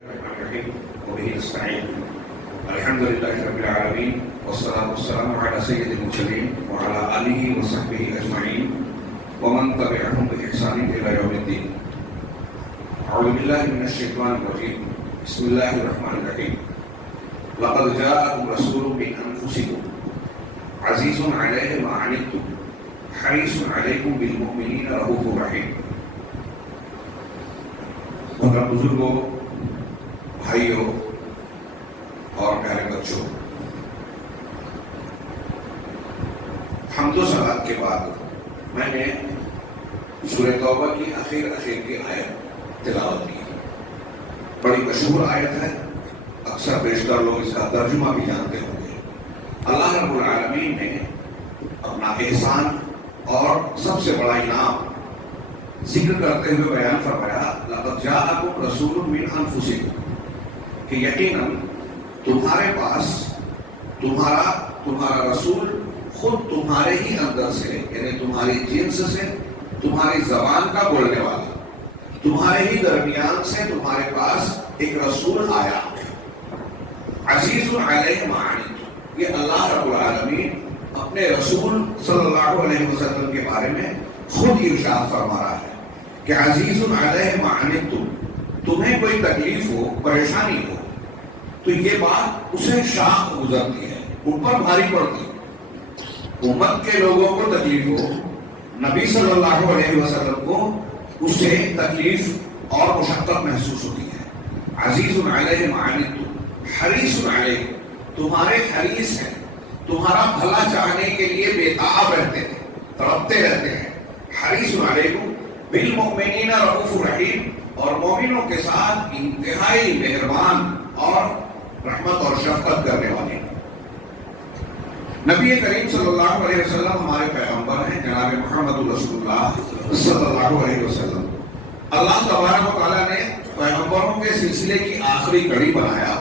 الرحيم وبه نستعين. الحمد لله رب العالمين والصلاة والسلام على سيد المرسلين وعلى آله وصحبه أجمعين ومن تبعهم بإحسان إلى يوم الدين. أعوذ بالله من الشيطان الرجيم. بسم الله الرحمن الرحيم. لقد جاءكم رسول من أنفسكم عزيز عليه ما عنتم حريص عليكم بالمؤمنين رؤوف رحيم. مگر بزرگوں، بھائیوں اور پیارے بچوں، حمد و صلوات کے بعد میں نے سورہ توبہ کی اخیر کی آیت تلاوت کی. بڑی مشہور آیت ہے، اکثر بیشتر لوگ اس کا ترجمہ بھی جانتے ہوں گے. اللہ رب العالمین نے اپنا احسان اور سب سے بڑا انعام ذکر کرتے ہوئے بیان فرمایا، لقد جاءکم رسول من انفسکم، کہ یقیناً تمہارے پاس تمہارا رسول خود تمہارے ہی اندر سے، یعنی تمہاری جنس سے، تمہاری زبان کا بولنے والا، تمہارے ہی درمیان سے تمہارے پاس ایک رسول آیا. عزیز علیہ ما عنتم، یہ اللہ رب العالمین اپنے رسول صلی اللہ علیہ وسلم کے بارے میں خود ارشاد فرما رہا ہے کہ عزیز علیہ ما عنتم، تمہیں کوئی تکلیف ہو، پریشانی ہو تو یہ بات اسے شاق گزرتی ہے، اوپر بھاری پڑتی ہے. امت کے لوگوں کو تکلیف ہو، نبی صلی اللہ علیہ وسلم کو اسے تکلیف اور مشقت محسوس ہوتی ہے. عزیز علیہ ما عنتم حریص علیہ، تمہارے حریص ہیں، تمہارا بھلا چاہنے کے لیے بےتاب رہتے ہیں، تڑپتے رہتے ہیں. حریص علیکم بالمؤمنین رؤوف رحیم، اور مومنوں کے ساتھ انتہائی مہربان اور رحمت اور شفقت کرنے والے. نبی کریم صلی اللہ علیہ وسلم ہمارے پیغمبر ہیں، جناب محمد رسول اللہ صلی اللہ علیہ وسلم. اللہ تبارک و تعالیٰ نے پیغمبروں کے سلسلے کی آخری کڑی بنایا.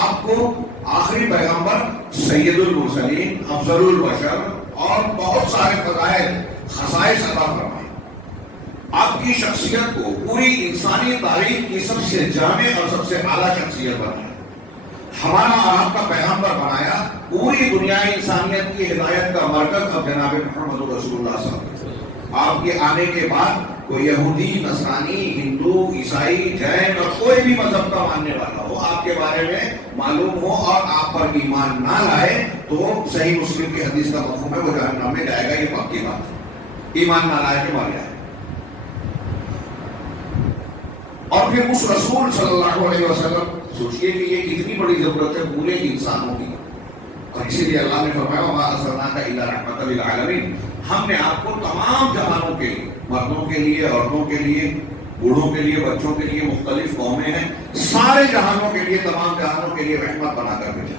آپ کو آخری پیغمبر، سید المرسلین، افضل البشر اور بہت سارے فضائل خصائص عطا فرمائے. آپ کی شخصیت کو پوری انسانی تاریخ کی سب سے جامع اور سب سے اعلیٰ شخصیت بنایا. ہمارا اور آپ کا پیغمبر بنایا. پوری دنیا انسانیت کی ہدایت کا مرکز اب جناب محمد رسول اللہ صلی اللہ علیہ وسلم. آپ کے آنے کے بعد کوئی یہودی، نصرانی، ہندو، عیسائی، جین اور کوئی بھی مذہب کا ماننے والا ہو، آپ کے بارے میں معلوم ہو اور آپ پر ایمان نہ لائے تو صحیح مسلم کی حدیث کا مفہوم ہے وہ جہنم میں جائے گا. یہ پکی بات ہے، ایمان نہ لائے کے مار جائے. اور پھر اس رسول صلی اللہ علیہ وسلم، سوچئے کہ یہ کتنی بڑی ضرورت ہے پورے انسانوں کی، اور اسی لیے اللہ نے فرمایا وَمَا أَرْسَلْنَاكَ إِلَّا رَحْمَةً لِلْعَالَمِينَ، ہم نے آپ کو تمام جہانوں کے لیے، مردوں کے لیے، عورتوں کے لیے، بوڑھوں کے لیے، بچوں کے لیے، مختلف قومیں ہیں، سارے جہانوں کے لیے، تمام جہانوں کے لیے رحمت بنا کر بھیجا.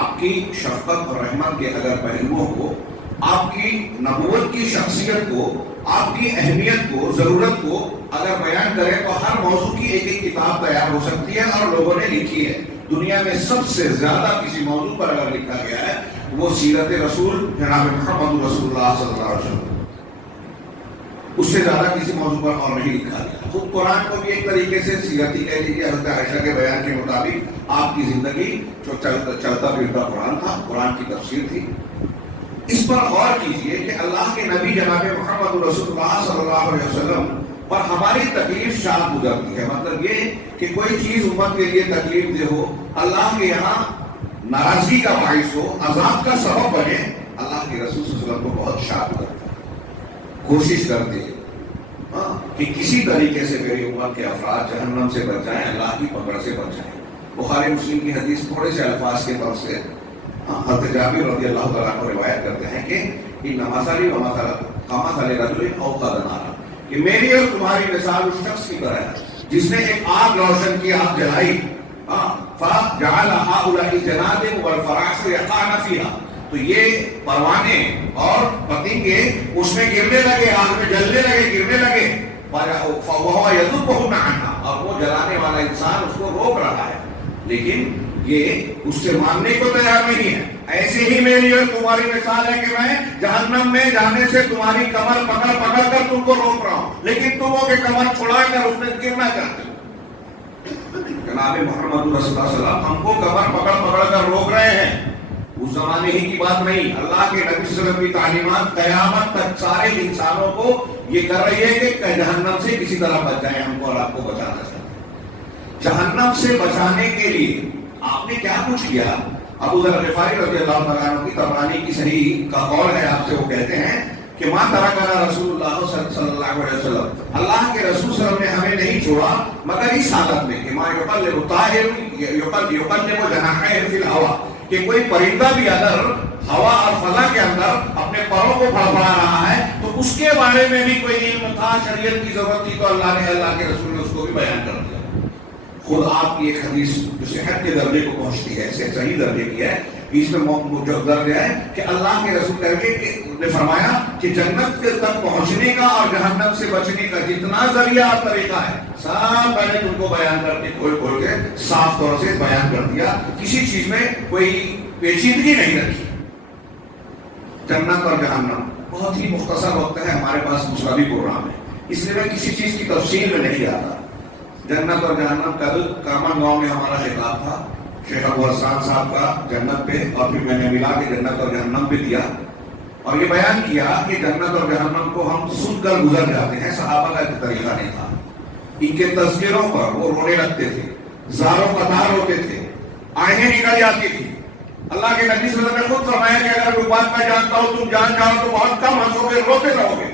آپ کی شفقت اور رحمت کے اگر پہلوؤں کو، آپ کی نبوت کی شخصیت کو، آپ کی اہمیت کو، ضرورت کو اگر بیان کریں تو ہر موضوع کی ایک کتاب تیار ہو سکتی ہے، اور لوگوں نے لکھی ہے. دنیا میں سب سے زیادہ کسی موضوع پر اگر لکھا گیا ہے وہ سیرت رسول جناب محمد رسول اللہ صلی اللہ علیہ وسلم. اس سے زیادہ کسی موضوع پر اور نہیں لکھا گیا. خود قرآن کو بھی ایک طریقے سے سیرت ہی کہہ لیجیے. حضرت عائشہ کے بیان کے مطابق آپ کی زندگی جو چلتا پھرتا قرآن تھا، قرآن کی تفسیر تھی. اس پر غور کیجئے کہ اللہ کے نبی جناب محمد رسول اللہ صلی اللہ علیہ وسلم پر ہماری تکلیف شاق گزرتی ہے. مطلب یہ کہ کوئی چیز امت کے لیے تکلیف دہ ہو، اللہ کے یہاں ناراضگی کا باعث ہو، عذاب کا سبب بنے، اللہ کے رسول صلی اللہ علیہ وسلم کو بہت شاق کرتا ہے. کوشش کرتے ہیں کہ کسی طریقے سے میری امت کے افراد جہنم سے بچ جائیں، اللہ کی پکڑ سے بچ جائیں. بخاری مسلم کی حدیث تھوڑے سے الفاظ کے طرف سے حضرت جابر رضی اللہ تعالیٰ عنہ روایت کرتے ہیں کہ مثلی و مثل رجل اوقد نارا، کہ میری اور تمہاری مثال اس شخص کی طرح ہے جس نے ایک آگ روشن کی، آگ جلائی، فجعل هؤلاء الجنادب والفراش يقعن فيها، تو یہ پروانے اور پتنگے اس میں گرنے لگے، آگ میں جلنے لگے، گرنے لگے. فَوَهُوَ يَذُبُّهُنَّ عَنْهَا، اور وہ جلانے والا انسان اس کو روک رہا ہے، لیکن یہ اس سے ماننے کو تیار نہیں ہے. ایسے ہی میری اور تمہاری مثال ہے کہ میں جہنم میں جانے سے تمہاری کمر پکڑ کر تم کو روک رہا ہوں، لیکن تم ہو کہ کمر چھڑا کر اس میں گرنا چاہتے ہو. جناب محمد رسول اللہ صلی اللہ علیہ وسلم ہم کو کمر پکڑ پکڑ کر روک رہے ہیں. اس زمانے ہی کی بات نہیں, اللہ کے نبی صلی اللہ علیہ وسلم کی تعلیمات قیامت تک سارے انسانوں کو یہ کر رہی ہے کہ جہنم سے کسی طرح بچ جائیں. ہم کو اور آپ کو بچانا چاہتے ہیں. جہنم سے بچانے کے لیے آپ نے کیا کچھ کیا؟ ابو ذر غفاری رضی اللہ تعالیٰ عنہ کی طبرانی کی صحیح کا قول ہے آپ سے, وہ کہتے ہیں کہ ما ترکنا رسول اللہ صلی اللہ علیہ وسلم, اللہ کے رسول صلی اللہ علیہ وسلم نے ہمیں نہیں چھوڑا مگر اس حالت میں کہ ما یقلب الطائر یقلب جناحیہ فی الہوا, کہ کوئی پرندہ بھی اگر ہوا اور فضا کے اندر اپنے پروں کو پھڑپڑا رہا ہے تو اس کے بارے میں بھی کوئی علم تھا, شریعت کی ضرورت تھی تو اللہ کے رسول نے اس کو بھی بیان کر دیا. خود آپ کی ایک حدیث جو صحت کے درجے کو پہنچتی ہے, صحیح درجے کی ہے, اس میں جو درجہ ہے کہ اللہ کے رسول نے فرمایا کہ جنت کے تک پہنچنے کا اور جہنم سے بچنے کا جتنا ذریعہ اور طریقہ ہے سب میں نے تم کو بیان کر کے کھول کے صاف طور سے بیان کر دیا. کسی چیز میں کوئی پیچیدگی نہیں رکھی. جنت اور جہنم بہت ہی مختصر وقت ہے ہمارے پاس, مساوی پروگرام ہے, اس لیے میں کسی چیز کی تفصیل میں نہیں آتا. جنت اور جہنم کل کامن گاؤں میں ہمارا خطاب تھا شیخ ابو حسان صاحب کا جنت پہ, اور پھر میں نے ملا کے جنت اور جہنم پہ دیا اور یہ بیان کیا کہ جنت اور جہنم کو ہم سن کر گزر جاتے ہیں. صحابہ کا ایک طریقہ نہیں تھا. ان کے تذکروں پر وہ رونے لگتے تھے, زاروں قطار ہوتے تھے, آنکھیں نکل جاتی تھی. اللہ کے نبی صلی اللہ علیہ وسلم نے خود فرمایا کہ اگر کوئی بات میں جانتا ہوں تم جان جاؤ تو بہت کم ہنسو گے, روتے رہو گے,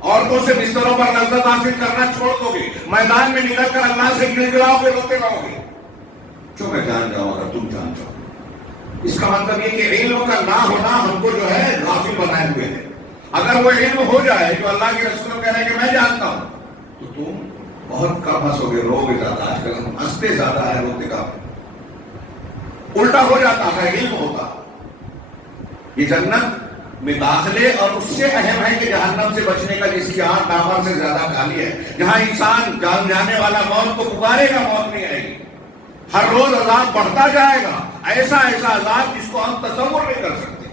عورتوں سے بستروں پر لذت حاصل کرنا چھوڑ دو گے, میدان میں نکل کر اللہ سے گر گراؤ گے, روتے رہو گے. جو میں جان جاؤں اگر تم جان جاؤ. اس کا مطلب یہ کہ علم کا نہ ہونا ہم کو جو ہے غافل بنائے ہوئے ہے. اگر وہ علم ہو جائے جو اللہ کے رسول کہہ رہے ہیں کہ میں جانتا ہوں تو تم بہت کم ہنسو گے, رو گے زیادہ. آج کل ہم ہنستے زیادہ ہے, روتے کا الٹا ہو جاتا ہے. علم ہوتا یہ جنت میں داخلے اور اس سے اہم ہے کہ جہنم سے بچنے کا جس کی آنکھ ڈامر سے زیادہ کالی ہے, جہاں انسان جان جانے والا موت کو پکارے گا موت نہیں آئے گی. ہر روز عذاب بڑھتا جائے گا, ایسا ایسا عذاب جس کو ہم تصور نہیں کر سکتے.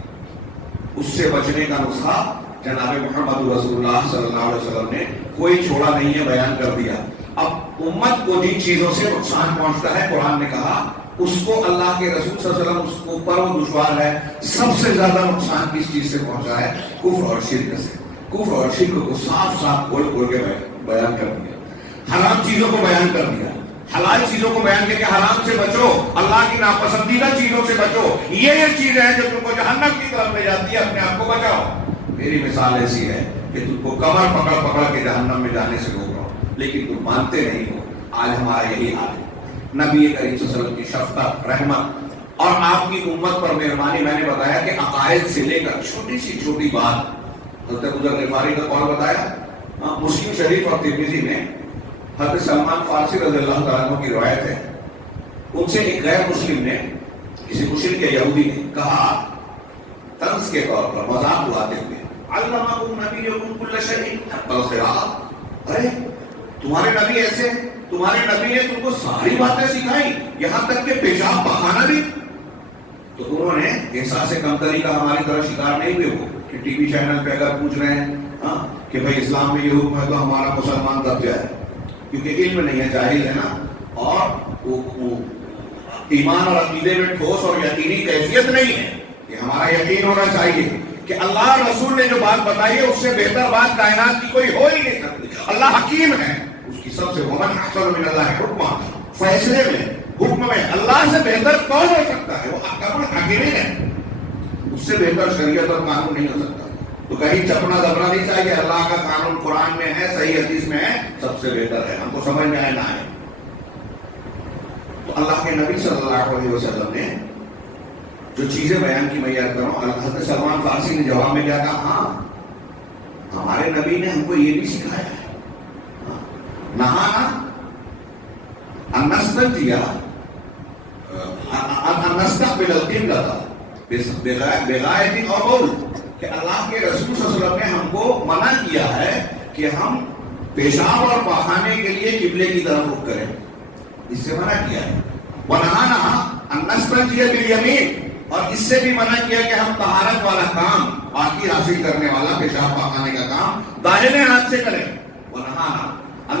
اس سے بچنے کا نسخہ جناب محمد رسول اللہ صلی اللہ علیہ وسلم نے کوئی چھوڑا نہیں ہے, بیان کر دیا. اب امت کو جن چیزوں سے نقصان پہنچتا ہے قرآن نے کہا اس کو اللہ کے رسول صلی اللہ علیہ وسلم اس کو پر وہ دشوار ہے. سب سے زیادہ نقصان کس چیز سے پہنچا ہے؟ کفر اور شرک سے. کفر اور شرک کو صاف صاف کھول کھول کے بیان کر دیا. حرام چیزوں کو بیان کر دیا, حلال چیزوں کو بیان کیا کہ حرام سے بچو, اللہ کی ناپسندیدہ چیزوں سے بچو. یہ چیزیں ہیں جو تم کو جہنم کی طرف لے جاتی ہے, اپنے آپ کو بچاؤ. میری مثال ایسی ہے کہ تم کو کمر پکڑ پکڑ کے جہنم میں جانے سے روک رہا ہوں, لیکن تم مانتے نہیں ہو. آج ہمارا یہی حال ہے. نبی کریم صلی اللہ علیہ وسلم کی شفقت, رحمت اور آپ کی امت پر مہربانی. میں نے بتایا کہ عقائد سے لے کر چھوٹی سی چھوٹی بات, حضرت ابو ذر غفاری کا قول بتایا. مسلم شریف اور ترمذی میں حضرت سلمان فارسی رضی اللہ تعالیٰ عنہ کی روایت ہے. ان سے ایک غیر مسلم نے, کسی مشرک کے یہودی نے کہا طنز کے طور پر, مذاق اڑاتے ہوئے, علمکم نبیکم کل شیء حتی القراءۃ, ارے تمہارے نبی ایسے, تمہارے نبی نے تم کو ساری باتیں سکھائی یہاں تک کہ پیشاب پخانا بھی. تو انہوں نے احساس کمتری کا ہماری طرح شکار نہیں ہوئے وہ کہ ٹی وی چینل پہ اگر پوچھ رہے ہیں کہ بھائی اسلام میں یہ حکم ہے تو ہمارا مسلمان دب جائے, کیونکہ علم نہیں ہے, جاہل ہے نا. اور وہ ایمان اور عقیدے میں ٹھوس اور یقینی کیفیت نہیں ہے. یہ ہمارا یقین ہونا چاہیے کہ اللہ رسول نے جو بات بتائی ہے اس سے بہتر بات کائنات کی کوئی ہو ہی نہیں سکتی. اللہ حکیم ہے, اس کی سب سے ومن احسن من اللہ حکما, فیصلے میں حکم میں اللہ سے بہتر کون ہو سکتا ہے؟ وہ اکبر حکیم ہے, اس سے بہتر شریعت اور قانون نہیں ہو سکتا. تو کہیں چپنا دبنا نہیں چاہیے. اللہ کا قانون قرآن میں ہے, صحیح حدیث میں ہے, سب سے بہتر ہے, ہم کو سمجھ میں آئے نہ آئے. تو اللہ کے نبی صلی اللہ علیہ وسلم نے جو چیزیں بیان کی, میں یاد کروں, حضرت سلمان فارسی نے جواب میں کیا کہا, ہاں ہمارے نبی نے ہم کو یہ بھی سکھایا ہے, نہانا انستجیا انستقبل القبلۃ بغائب اور قول, کہ اللہ کے رسول صلی اللہ علیہ وسلم نے ہم کو منع کیا ہے کہ ہم پیشاب اور پخانے کے لیے قبلے کی طرف رخ کریں, اس سے منع کیا ہے. ونہانا ان نستنجی بالیمین, اور اس سے بھی منع کیا کہ ہم طہارت والا کام, پاکی حاصل کرنے والا پیشاب پخانے کا کام داہنے ہاتھ سے کریں. ونہانا ان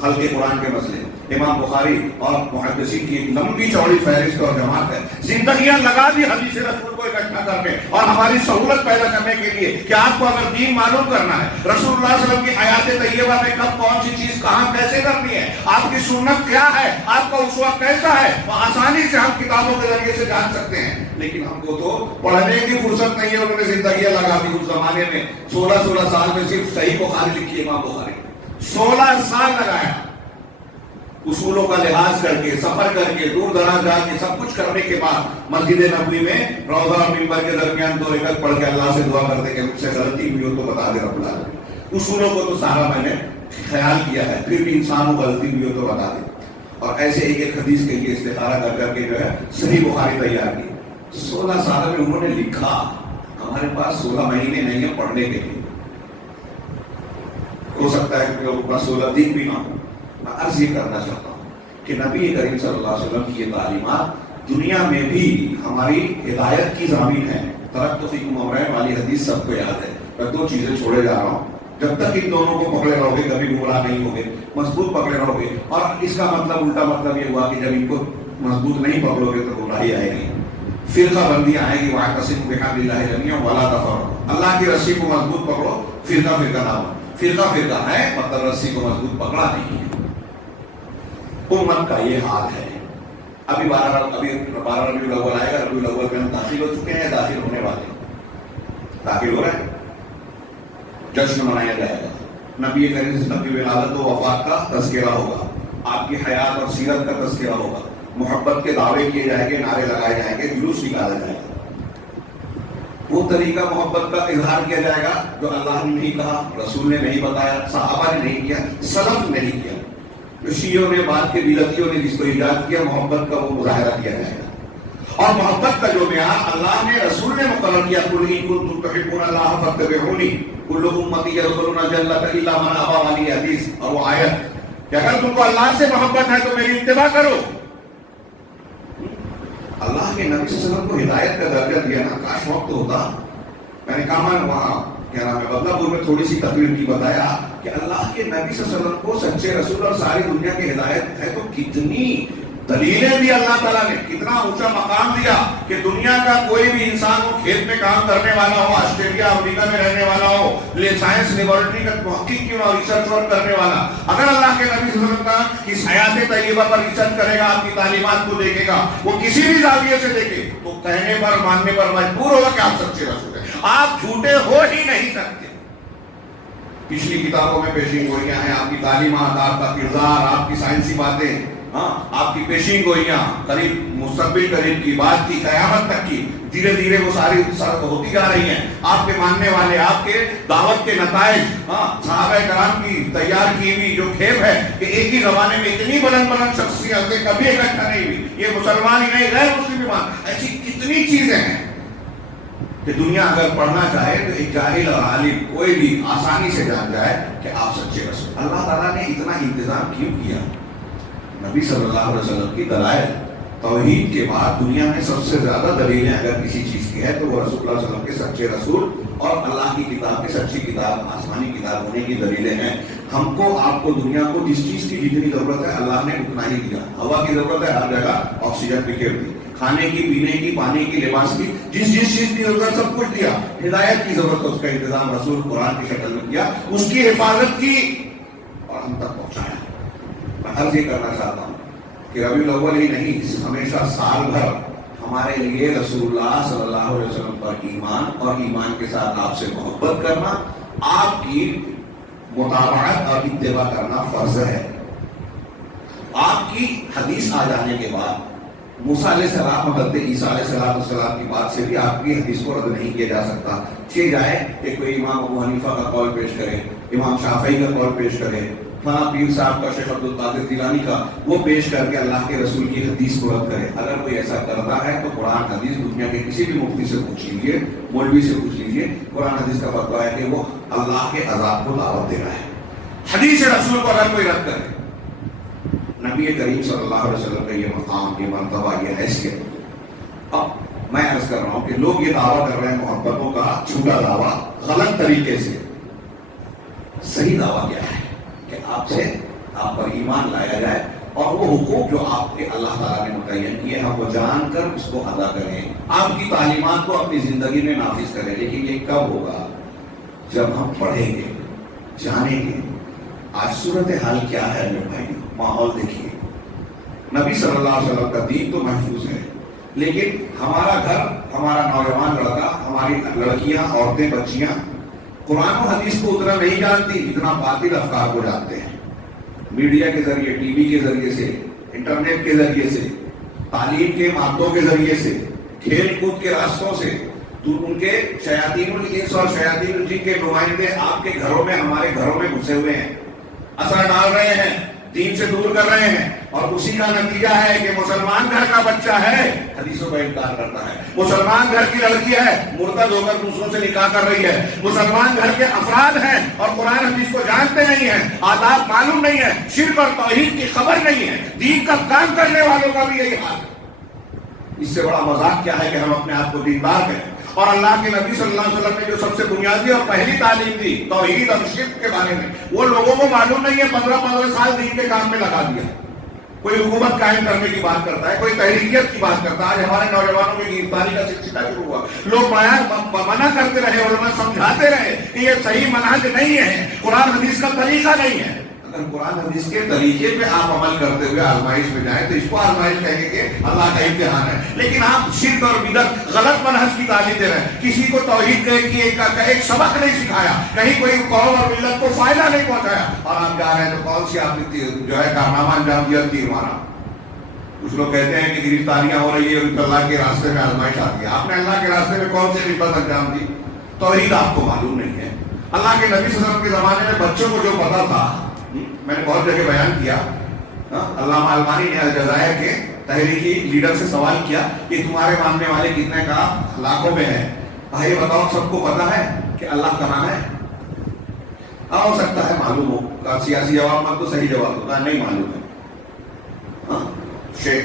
خلق قرآن کے مسئلے. امام بخاری اور محدثین کی ایک لمبی چوڑی فہرست اور جماعت ہے. زندگیاں لگا دی حدیث رسول کو اکٹھا کرنے اور ہماری سہولت پیدا کرنے کے لیے کہ آپ کو اگر دین معلوم کرنا ہے, رسول اللہ صلی اللہ علیہ وسلم کی حیات طیبہ میں کب کون سی چیز کہاں کیسے کرنی ہے, آپ کی سنت کیا ہے, آپ کا اسوہ کیسا ہے, وہ آسانی سے ہم کتابوں کے ذریعے سے جان سکتے ہیں. لیکن ہم کو تو پڑھنے کی فرصت نہیں ہے. انہوں نے زندگیاں لگا دی اس زمانے میں. 16 سال میں صرف صحیح بخاری لکھی امام بخاری. 16 سال لگایا اصولوں کا لحاظ کر کے, سفر کر کے, دور دراز جا کے, سب کچھ کرنے کے بعد مسجد نبوی میں روضہ اور منبر کے درمیان 2 رکعت پڑھ کے اللہ سے دعا کرتے کہ مجھ سے غلطی ہوئی ہو تو بتا دے رب العالمین. اصولوں کو تو سارا میں نے خیال کیا ہے, پھر بھی انسان کو غلطی ہوئی ہو تو بتا دے. اور ایسے ایک حدیث کے لیے استخارہ کر کر کے جو ہے صحیح بخاری تیار کی. 16 سال میں انہوں نے لکھا. ہمارے پاس 16 مہینے نہیں ہے پڑھنے کے لیے. ہو سکتا ہے کہ لوگوں کے پاس 16 دن بھی نہ ہو. میں عرض یہ کرنا چاہتا ہوں کہ نبی کریم صلی اللہ علیہ وسلم کی یہ تعلیمات دنیا میں بھی ہماری ہدایت کی ضامن ہے. ترکت فیکم امرین والی حدیث سب کو یاد ہے. میں 2 چیزیں چھوڑے جا رہا ہوں. جب تک ان دونوں کو پکڑے رہو گے کبھی گمراہ نہیں ہوگے, مضبوط پکڑے رہو گے. اور اس کا مطلب الٹا مطلب یہ ہوا کہ جب ان کو مضبوط نہیں پکڑو گے تو گمراہی آئے گی, فرقہ بندیاں آئے گی. واعتصموا بحبل اللہ جميعا ولا تفرقوا. اللہ کی رسی کو مضبوط پکڑو, فرقہ فرقہ نہ ہو. فرقہ فرقہ ہے مطلب رسی کو مضبوط پکڑا نہیں ہے. امت کا یہ حال ہے. ابھی 12 ربیع الاول آئے گا. ربیع الاول میں ہم داخل ہو چکے ہیں, داخل ہونے والے ہیں, داخل ہو رہے ہیں. جشن منایا جائے گا. نبی کریم صلی اللہ علیہ وسلم کی ولادت و وفات کا تذکرہ ہوگا, آپ کی حیات اور سیرت کا تذکرہ ہوگا, محبت کے دعوے کیے جائیں گے, نعرے لگائے جائیں گے, جلوس نکالا جائے گا. وہ طریقہ محبت کا اظہار کیا جائے گا جو اللہ نے نہیں کہا, رسول نے نہیں بتایا, صحابہ نے نہیں کیا, سلف نے نہیں کیا. جو شیعوں نے, بعد کے بدعتیوں نے جس کو ایجاد کیا, محبت کا وہ مظاہرہ کیا جائے گا. اور محبت کا جو معیار اللہ نے, رسول نے مقرر کیا, قل ان کنتم تحبون اللہ فاتبعونی کل امتی یدخلون الجنۃ الا من ابى والی حدیث. اور وہ آیت کہ اگر تم کو اللہ سے محبت ہے تو میری اتباع کرو. اللہ کے نبی صلی اللہ علیہ وسلم کو ہدایت کا درجہ دیا نا, کاش وقت ہوتا. میں نے کہا وہاں کیا نام ہے بدلہ پور میں تھوڑی سی تقریر کی, بتایا کہ اللہ کے نبی صلی اللہ علیہ وسلم کو سچے رسول اور ساری دنیا کی ہدایت ہے تو کتنی دلیلیں دی اللہ تعالیٰ نے, کتنا اونچا مقام دیا کہ دنیا کا کوئی بھی انسان ہو, کھیت میں کام کرنے والا ہو, آسٹریلیا امریکہ میں رہنے والا ہو, سائنس لیبورٹری کا محقق کیوں نہ, ریسرچ ورک کرنے والا, اگر اللہ کے نبی صلی اللہ علیہ وسلم کا اس حیات طیبہ پر ریسرچ کرے گا, آپ کی تعلیمات کو دیکھے گا, وہ کسی بھی زاویے سے دیکھے تو کہنے پر ماننے پر مجبور ہوگا کہ آپ سچے رسول ہیں, آپ جھوٹے ہو ہی نہیں سکتے. پچھلی کتابوں میں پیشین گوئیاں ہیں, آپ کی تعلیمات, آپ کا کردار, آپ کی سائنسی باتیں, آپ کی پیشین گوئیاں قریب مستقبل قریب کی بات کی, قیامت تک کی, دھیرے دھیرے وہ ساری سرد ہوتی جا رہی ہیں. آپ کے ماننے والے, آپ کے دعوت کے نتائج, صحابہ کرام کی تیار کی ہوئی جو کھیپ ہے کہ ایک ہی زمانے میں اتنی بلند بلند شخصیتیں کبھی اکٹھا نہیں ہوئی, یہ مسلمان ہی نہیں, غیر مسلم ایمان, ایسی کتنی چیزیں ہیں کہ دنیا اگر پڑھنا چاہے تو ایک جاہل اور عالم کوئی بھی آسانی سے جان جائے کہ آپ سچے رسول. اللہ تعالیٰ نے اتنا انتظام کیوں کیا؟ نبی صلی اللہ علیہ وسلم کی دلائل, توحید کے بعد دنیا میں سب سے زیادہ دلیلیں اگر کسی چیز کی ہے تو وہ رسول اللہ صلی اللہ علیہ وسلم کے سچے رسول اور اللہ کی کتاب کی سچی کتاب, آسمانی کتاب ہونے کی دلیلیں ہیں. ہم کو, آپ کو, دنیا کو جس چیز کی جتنی ضرورت ہے اللہ نے اتنا ہی دیا. ہوا کی ضرورت ہے ہر جگہ, آکسیجن بکھیر دی, کھانے کی, پینے کی, پانی کی, لباس کی, جس چیز کی ضرورت سب کچھ دیا. ہدایت کی ضرورت ہے, اس کا انتظام رسول قرآن کی شکل میں کیا, اس کی حفاظت کی اور ہم تک پہنچایا. میں عرض یہ کرنا چاہتا ہوں کہ ربیع الاول ہی نہیں, ہمیشہ سال بھر ہمارے لیے رسول اللہ صلی اللہ علیہ وسلم پر ایمان اور ایمان کے ساتھ آپ سے محبت کرنا, آپ کی مطابعت اور اتباع کرنا فرض ہے. آپ کی حدیث آ جانے کے بعد موسیٰ علیہ السلام, حضرت عیسیٰ علیہ السلام کی بات سے بھی آپ کی حدیث کو رد نہیں کیا جا سکتا. چھ جائے کہ کوئی امام ابو حنیفہ کا قول پیش کرے, امام شافعی کا قول پیش کرے, فلاں پیر صاحب کا, شیخ عبد القادر جیلانی کا, وہ پیش کر کے اللہ کے رسول کی حدیث کو رد کرے. اگر کوئی ایسا کرتا ہے تو قرآن حدیث دنیا کے کسی بھی مفتی سے پوچھ لیجیے, مولوی سے پوچھ لیجیے, قرآن حدیث کا فتویٰ ہے کہ وہ اللہ کے عذاب کو دعوت دے رہا ہے. حدیث رسول کو اگر کوئی رد کرے, نبی کریم صلی اللہ علیہ وسلم کا یہ مقام, یہ مرتبہ, یہ حیثیت. اب میں عرض کر رہا ہوں کہ لوگ یہ دعویٰ کر رہے ہیں محبتوں کا, جھوٹا دعویٰ, غلط طریقے سے. صحیح دعویٰ کیا ہے کہ آپ سے آپ پر ایمان لایا جائے اور وہ حقوق جو آپ کے اللہ تعالیٰ نے متعین کیے ہیں وہ جان کر اس کو ادا کریں، آپ کی تعلیمات کو اپنی زندگی میں نافذ کریں. لیکن یہ کب ہوگا؟ جب ہم پڑھیں گے، جانیں گے. آج صورتحال کیا ہے میرے بھائی؟ ماحول دیکھیے. نبی صلی اللہ علیہ وسلم کا دین تو محفوظ ہے، لیکن ہمارا گھر، ہمارا نوجوان لڑکا، ہماری لڑکیاں، عورتیں، بچیاں قرآن و حدیث کو اتنا نہیں جانتی جتنا باطل افکار کو جانتے ہیں. میڈیا کے ذریعے، ٹی وی کے ذریعے سے، انٹرنیٹ کے ذریعے سے، تعلیم کے مادوں کے ذریعے سے، کھیل کود کے راستوں سے، تو ان کے شیاطین الانس اور شیاطین الجن کے نمائندے آپ کے گھروں میں، ہمارے گھروں میں گھسے ہوئے ہیں، اثر ڈال رہے ہیں، دین سے دور کر رہے ہیں. اور اسی کا نتیجہ ہے کہ مسلمان گھر کا بچہ ہے حدیثوں کا انکار کرتا ہے، مسلمان گھر کی لڑکی ہے مرتد ہو کر دوسروں سے نکاح کر رہی ہے، مسلمان گھر کے افراد ہیں اور قرآن حدیث کو جانتے نہیں ہیں، آداب معلوم نہیں ہے، شرک اور توحید کی خبر نہیں ہے، دین کا کام کرنے والوں کا بھی یہی حال ہے. اس سے بڑا مذاق کیا ہے کہ ہم اپنے آپ کو دیندار کہیں. اور اللہ کے نبی صلی اللہ علیہ وسلم نے جو سب سے بنیادی اور پہلی تعلیم دی توحید اور شرک کے بارے میں، وہ لوگوں کو معلوم نہیں ہے. 15 سال دین کے کام میں لگا دیا. کوئی حکومت قائم کرنے کی بات کرتا ہے، کوئی تحریریت کی بات کرتا ہے. آج ہمارے نوجوانوں کی گرفتاری کا سلسلہ شروع ہوا. لوگ منع کرتے رہے اور انہیں سمجھاتے رہے کہ یہ صحیح منہج نہیں ہے، قرآن حدیث کا طریقہ نہیں ہے. اگر قرآن حدیث کے طریقے پہ آپ عمل کرتے ہوئے آزمائش میں جائیں تو اس کو آزمائش کہیں گے کہ اللہ کا امتحان ہے. لیکن آپ شرک اور بدعت، غلط منہج کی تعلیم دے رہے ہیں. کسی کو توحید کی ایک سبق نہیں سکھایا، کہیں کوئی قوم اور ملت کو فائدہ نہیں پہنچایا، اور آپ جا رہے ہیں تو کون سی آپ نے جو ہے کارنامہ انجام دیا؟ تیر مارا. کچھ لوگ کہتے ہیں کہ گرفتاریاں ہو رہی ہے، اللہ کے راستے میں آزمائش آتی ہے. آپ نے اللہ کے راستے میں کون سی خدمت انجام دی؟ توحید آپ کو معلوم نہیں ہے. اللہ کے نبی صلی اللہ علیہ وسلم کے زمانے میں بچوں کو جو پتا تھا، میں نے بہت جگہ بیان کیا. علامہ البانی نے الجزائر کے تحریکی لیڈر سے سوال کیا کہ تمہارے ماننے والے کتنے؟ کا لاکھوں میں ہے. یہ بتاؤ سب کو پتا ہے کہ اللہ کہاں ہے؟ ہو سکتا ہے معلوم ہو. سیاسی جواب مت تو صحیح جواب ہوتا ہے نہیں معلوم ہے. شیخ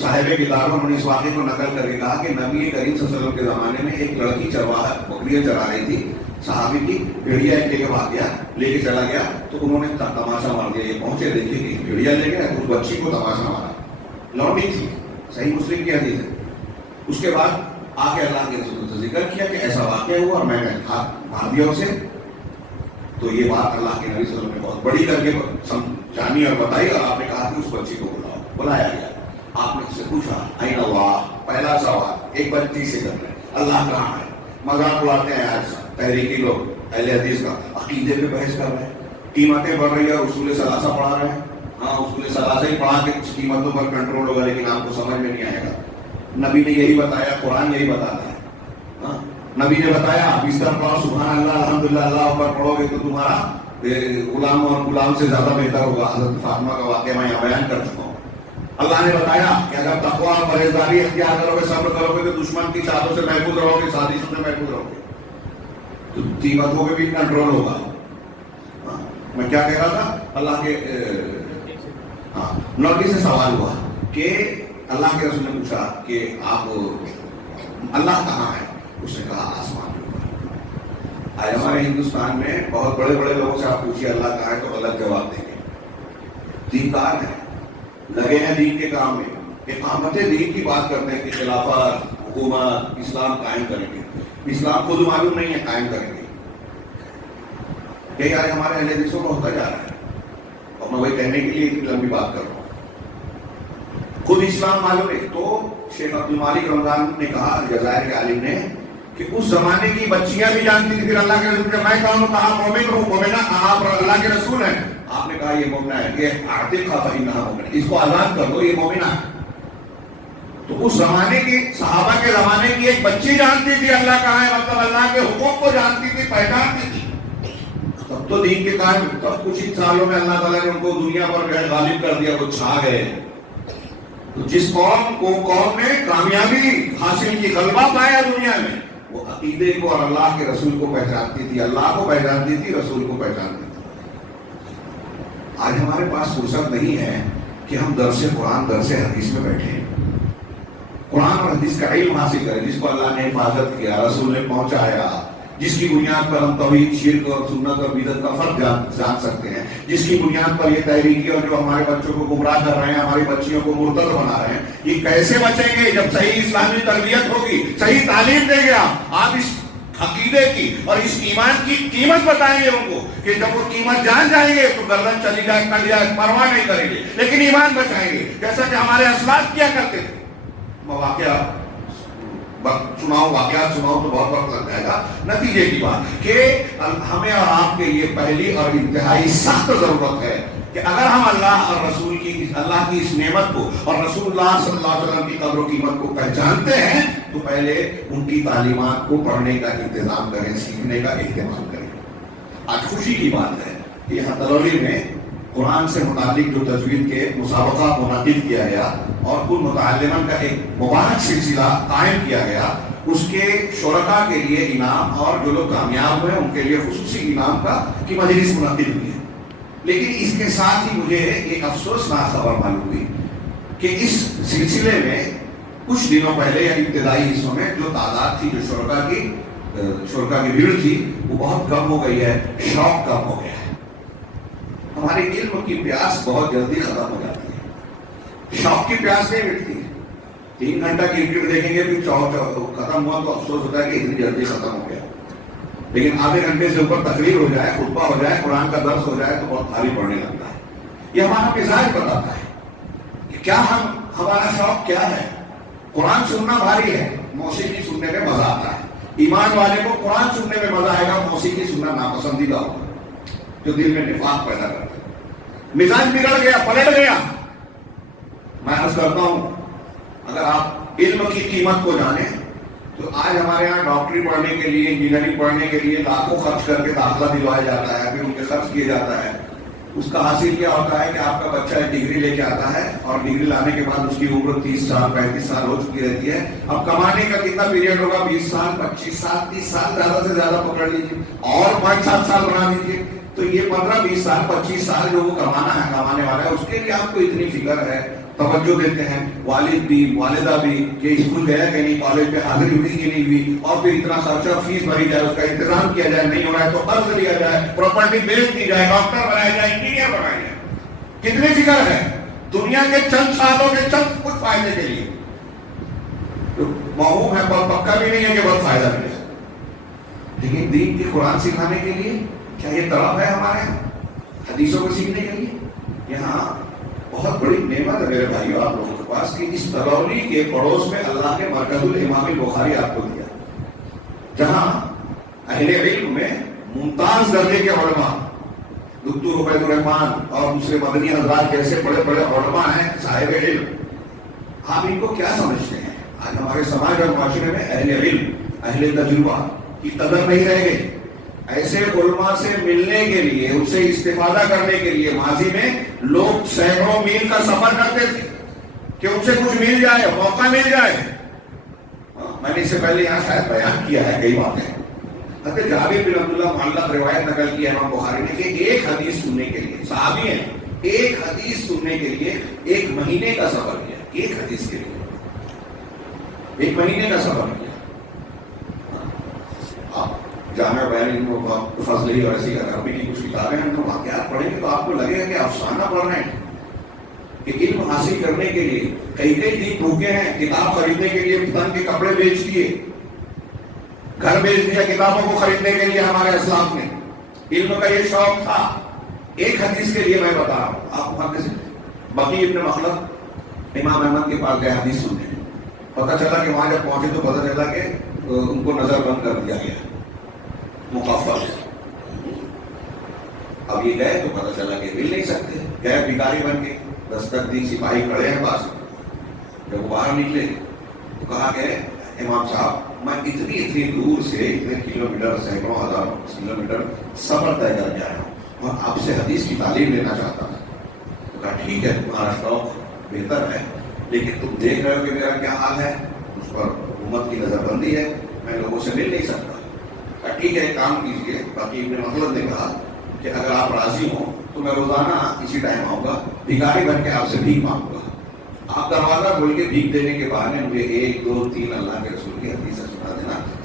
صاحب کتاب انہوں نے اس واقعے کو نقل کر کے کہا کہ نبی کریم صلی اللہ علیہ وسلم کے زمانے میں ایک لڑکی چرواہا بکریاں چرا رہی تھی. صحابی کی بھیڑیا ایک جگہ بھاگ گیا، لے کے چلا گیا تو انہوں نے تماشا مار دیا. یہ پہنچے دیکھے کہ بھیڑیا لے گیا تو اس بچی کو تماشا مارا. لوٹی تھی، صحیح مسلم کی حدیث ہے. اس کے بعد آگے اللہ کے رسول سے ذکر کیا کہ ایسا واقعہ ہوا اور میں نے ہاتھ مار دیا اسے. تو یہ بات اللہ کے نبی صلی اللہ علیہ وسلم نے بہت بڑی کر کے جانی اور بتائی، اور آپ نے کہا کہ اس بچی کو بلاؤ. بلایا گیا. آپ نے اس سے پوچھا این اللہ، پہلا سوال ایک بچی سے کر رہے ہیں اللہ کہاں ہے. مذاق اڑاتے ہیں آج تحریکی لوگ اہل حدیث کا، عقیدے پہ بحث کر رہے ہیں، قیمتیں بڑھ رہی ہے اور اصول ثلاثہ پڑھا رہے ہیں. ہاں اصول ثلاثہ ہی پڑھا کے قیمتوں پر کنٹرول ہوگا، لیکن آپ کو سمجھ میں نہیں آئے گا. نبی نے یہی بتایا، قرآن یہی بتاتا ہے. ہاں نبی نے بتایا بستر پڑھو سبحان اللہ الحمدللہ اللہ اکبر پڑھو گے تو تمہارا غلام اور غلام سے زیادہ بہتر ہوگا. حضرت فاطمہ کا واقعہ میں یہاں بیان کر چکا ہوں. اللہ نے بتایا کہ اگر تقویٰ اور پرہیزگاری اختیار کرو گے، صبر کرو گے تو دشمن کی چالوں سے محفوظ رہو گے، سازشوں سے محفوظ رہو گے، تو قیمتوں میں بھی کنٹرول ہوگا. میں کیا کہہ رہا تھا؟ اللہ کے لڑکی سے سوال ہوا کہ اللہ کے رسول نے پوچھا کہ آپ اللہ کہاں ہے؟ اس نے کہا آسمان میں. آج ہمارے ہندوستان میں بہت بڑے بڑے لوگوں سے آپ پوچھیے اللہ کہاں ہے تو غلط جواب دیں گے. دیندار ہیں، لگے ہیں دین کے کام میں، اقامت دین کی بات کرتے ہیں کہ خلافت، حکومت، اسلام قائم کریں گے. اسلام خود معلوم نہیں ہے قائم کریں گے. یہی آج ہمارے اہل حدیثوں کا ہوتا جا رہا ہے. اور میں وہی کہنے کے لیے اتنی لمبی بات کر رہا ہوں. خود اسلام معلوم ہے. تو شیخ عبد المالک رمضان نے کہا، الجزائر کے عالم نے، کہ اس زمانے کی بچیاں بھی جانتی تھی پھر اللہ کے رسول. میں کہا ہوں کہا مومن ہوں، مومنہ آپ اللہ کے رسول ہیں. آپ نے کہا یہ مومنہ ہے، یہ عاتق کا فإنہا مومنہ، اس کو آزاد کر دو یہ مومنہ ہے. تو اس زمانے کی صحابہ کے زمانے کی ایک بچی جانتی تھی اللہ کہاں ہے، مطلب اللہ کے حقوق کو جانتی تھی، پہچانتی تھی. تب تو دین کے کام، تب کچھ ہی سالوں میں اللہ تعالیٰ نے ان کو دنیا پر جو ہے غالب کر دیا، وہ چھا گئے. تو جس قوم نے کامیابی حاصل کی، غلبہ پایا دنیا میں، وہ عقیدے کو اور اللہ کے رسول کو پہچانتی تھی، اللہ کو پہچانتی تھی، رسول کو پہچانتی تھی. آج ہمارے پاس فرصت نہیں ہے کہ ہم درس قرآن درس حدیث میں بیٹھے، قرآن اور حدیث کا علم حاصل کریں جس کو اللہ نے حفاظت کیا، رسول نے پہنچایا، جس کی بنیاد پر ہم توحید، شرک اور سنت اور بدعت کا فرق جان سکتے ہیں، جس کی بنیاد پر یہ تحریکی اور جو ہمارے بچوں کو گمراہ کر رہے ہیں، ہماری بچیوں کو مرتد بنا رہے ہیں، یہ کیسے بچیں گے جب صحیح اسلامی تربیت ہوگی، صحیح تعلیم دیں گے آپ اس عقیدے کی اور اس ایمان کی قیمت بتائیں گے ان کو کہ جب وہ قیمت جان جائیں گے تو گردن چلی جائے، کٹ جائے، پرواہ نہیں کریں گے، لیکن ایمان بچائیں گے جیسا کہ ہمارے اسلاف کیا کرتے تھے۔ واقعات سناؤ تو بہت وقت لگ جائے گا۔ نتیجے کی بات کہ ہمیں اور آپ کے لیے پہلی اور انتہائی سخت ضرورت ہے کہ اگر ہم اللہ اور رسول کی اللہ کی اس نعمت کو اور رسول اللہ صلی اللہ علیہ وسلم کی قدر و قیمت کو پہچانتے ہیں تو پہلے ان کی تعلیمات کو پڑھنے کا انتظام کریں، سیکھنے کا اہتمام کریں۔ آج خوشی کی بات ہے کہ یہاں تلولی میں قرآن سے متعلق جو تجوید کے مسابقہ منعقد کیا گیا اور ان متعلمین کا ایک مبارک سلسلہ قائم کیا گیا، اس کے شرکاء کے لیے انعام اور جو لوگ کامیاب ہوئے ان کے لیے خصوصی انعام کی مجلس منعقد ہوئی ہے۔ لیکن اس کے ساتھ ہی مجھے ایک افسوسناک خبر معلوم ہوئی کہ اس سلسلے میں کچھ دنوں پہلے یا ابتدائی حصوں میں جو تعداد تھی، جو شرکاء کی بھیڑ تھی، وہ بہت کم ہو گئی ہے، شوق کم ہو گیا ہے۔ ہمارے علم کی پیاس بہت جلدی ختم ہو جاتی ہے، شوق کی پیاس نہیں مٹتی۔ 3 گھنٹہ کرکٹ دیکھیں گے پھر ختم ہوا تو افسوس ہوتا ہے کہ اتنی جلدی ختم ہو گیا، لیکن آدھے گھنٹے سے اوپر تقریر ہو جائے، خطبہ ہو جائے، قرآن کا درس ہو جائے تو بہت بھاری پڑنے لگتا ہے۔ یہ ہمارا مزاج بتاتا ہے کہ کیا ہمارا شوق کیا ہے۔ قرآن سننا بھاری ہے، موسیقی سننے میں مزہ آتا ہے۔ ایمان والے کو قرآن سننے میں مزہ آئے گا، موسیقی سننا ناپسندیدہ ہوگا، جو دل میں نفاق پیدا کرتا ہے۔ مزاج بگڑ گیا، پلٹ گیا۔ میں عرض کرتا ہوں اگر آپ علم کی قیمت کو جانیں تو آج ہمارے یہاں ڈاکٹری پڑھنے کے لیے، انجینئرنگ پڑھنے کے لیے لاکھوں خرچ کر کے داخلہ دلوایا جاتا ہے، پھر ان کے خرچ کیا جاتا ہے۔ اس کا حاصل کیا ہوتا ہے کہ آپ کا بچہ ایک ڈگری لے کے آتا ہے اور ڈگری لانے کے بعد اس کی عمر 30 سال 35 سال ہو چکی رہتی ہے۔ اب کمانے کا کتنا پیریڈ ہوگا؟ 20 سال 25 سال 30 سال زیادہ سے زیادہ پکڑ لیجیے اور 5-7 سال بنا لیجیے، تو یہ 15-20 سال 25 سال جو وہ کمانے والا ہے، اس کے لیے آپ کو اتنی فکر ہے، توجہ دیتے ہیں، والد بھی والدہ بھی کہ اسکول گیا کہ نہیں، کالج میں حاضری ہوئی کہ نہیں ہوئی، اور پھر اتنا خرچہ فیس بھری جائے، اس کا انتظام کیا جائے، نہیں ہو رہا ہے تو قرض لیا جائے، پراپرٹی بیچ دی جائے، ڈاکٹر بنایا جائے، انجینئر بنایا جائے۔ کتنی فکر ہے دنیا کے چند سالوں کے چند کچھ فائدے کے لیے، تو موہوم ہے پر پکا بھی نہیں ہے کہ بہت فائدہ ملے۔ لیکن دین کی قرآن سکھانے کے لیے کیا یہ طلب ہے ہمارے یہاں؟ حدیثوں کو سیکھنے کے لیے یہاں بہت بڑی نعمت ہے میرے بھائیو آپ لوگوں کے پاس کہ اس تلولی کے پڑوس میں اللہ نے مرکز الامام البخاری آپ کو دیا، جہاں اہل علم میں ممتاز درجے کے علماء، دکتور عبید الرحمان اور دوسرے مدنی حضرات جیسے بڑے بڑے علماء ہیں، صاحب علم۔ آپ ان کو کیا سمجھتے ہیں؟ آج ہمارے سماج اور معاشرے میں اہل علم، اہل تجربہ کی قدر نہیں رہ گئی۔ ایسے علماء سے ملنے کے لیے، ان سے استفادہ کرنے کے لیے ماضی میں لوگ سینکڑوں میل کا سفر کرتے تھے کہ ان سے کچھ مل جائے، موقع مل جائے۔ میں نے اس سے پہلے یہاں شاید بیان کیا ہے کئی باتیں۔ حضرت جابر بن عبداللہ معلق روایت نقل کی ہے امام بخاری نے کہ ایک حدیث سننے کے لیے، صحابی ہیں، ایک حدیث سننے کے لیے 1 مہینے کا سفر کیا، ایک حدیث کے لیے 1 مہینے کا سفر کیا۔ جامع بیان علم فضلی اور ایسی عربی کی کچھ کتابیں ہم واقعات پڑھیں گے تو آپ کو لگے گا کہ افسانہ پڑھ رہے ہیں کہ علم حاصل کرنے کے لیے کئی دن بھوکے ہیں، کتاب خریدنے کے لیے پتن کے کپڑے بیچ دیے، گھر بیچ دیا کتابوں کو خریدنے کے لیے ہمارے اسلاف نے۔ علم کا یہ شوق تھا۔ ایک حدیث کے لیے میں بتا رہا ہوں آپ کو، بقی ابن مخلد امام احمد کے پاس گئے حدیث سننے، پتہ چلا کہ وہاں جب پہنچے تو پتہ چلا کہ ان کو نظر بند کر دیا گیا، مقفل۔ اب یہ گئے تو پتہ چلا کہ مل نہیں سکتے، گئے بھکاری بن کے، دستک دی، سپاہی کھڑے ہیں پاس۔ جب وہ باہر نکلے تو کہا کہ امام صاحب میں اتنی دور سے اتنے کلومیٹر، سینکڑوں ہزار کلومیٹر سفر طے کر کے آیا ہوں اور آپ سے حدیث کی تعلیم لینا چاہتا ہوں۔ تو کہا ٹھیک ہے، تمہارا شوق بہتر ہے، لیکن تم دیکھ رہے ہو کہ میرا کیا حال ہے، اس پر حکومت کی نظر بندی ہے، میں لوگوں سے مل نہیں سکتا۔ ٹھیک ہے ایک کام کیجیے، باقی ابن مخلد نے کہا کہ اگر آپ راضی ہوں تو میں روزانہ اسی ٹائم آؤں گا، بھکاری بن کے آپ سے بھیک مانگوں گا۔ آپ دروازہ کھول کے بھیک دینے کے بہانے مجھے 1 2 3 اللہ کے رسول کی حدیث سنا دینا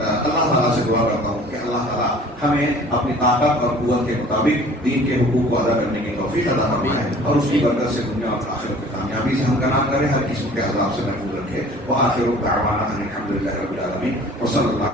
اللہ تعالیٰ سے دعا کرتا ہوں کہ اللہ تعالیٰ ہمیں اپنی طاقت اور قوت کے مطابق دین کے حقوق کو ادا کرنے کی توفیق عطا فرمائے اور اس کی برکت سے دنیا اور آخرت کی کامیابی سے ہم کنار کرے، ہر قسم کے عذاب سے محفوظ رکھے۔ وآخر دعوانا ان الحمد للہ رب العالمین وصلی اللہ